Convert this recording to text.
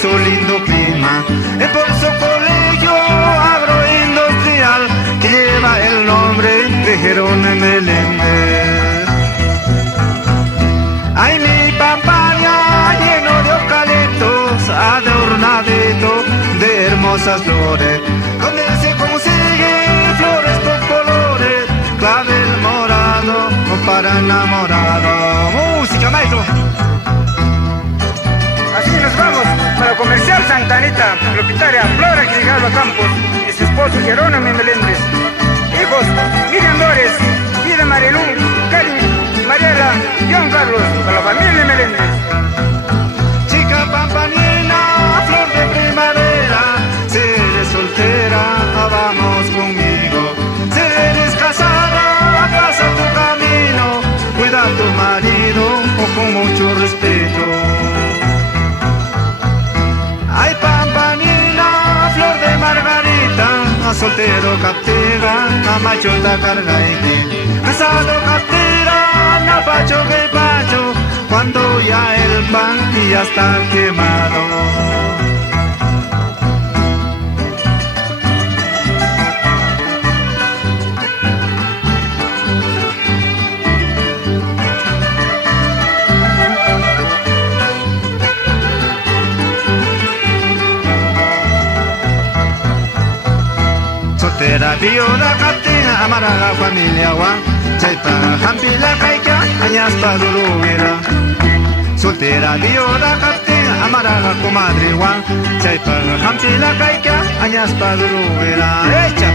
su lindo clima. Por su colegio agroindustrial que lleva el nombre de Jerónimo Meléndez. Ay, mi pampaña lleno de eucaliptos, adornadito de hermosas flores, donde se consigue flores con colores, clavel morado para enamorado. Música, maestro. Así nos vamos para Comercial Santa Anita, propietaria Flora Grijalva Campos y su esposo Jerónimo Meléndez. Hijos Miriam Flores, Vida Marilú, Karin, Mariela, Juan Carlos, con la familia Meléndez. Chica pampanina, flor de primavera, si eres soltera, vamos conmigo. Si eres casada, pasa tu camino, cuida a tu marido con mucho respeto. Ay, pampanina, flor de margarita, a soltero captera, a machota cargaite. Casado captera, na pacho que pacho, cuando ya el pan ya está quemado. Soltera viuda captina, amaraga familia wa, chaypa jampila kayka, añaspa durubira. Soltera viuda captina, amaraga comadre wa, chaypa jampila kayka, añaspa durubira. ¡Echa!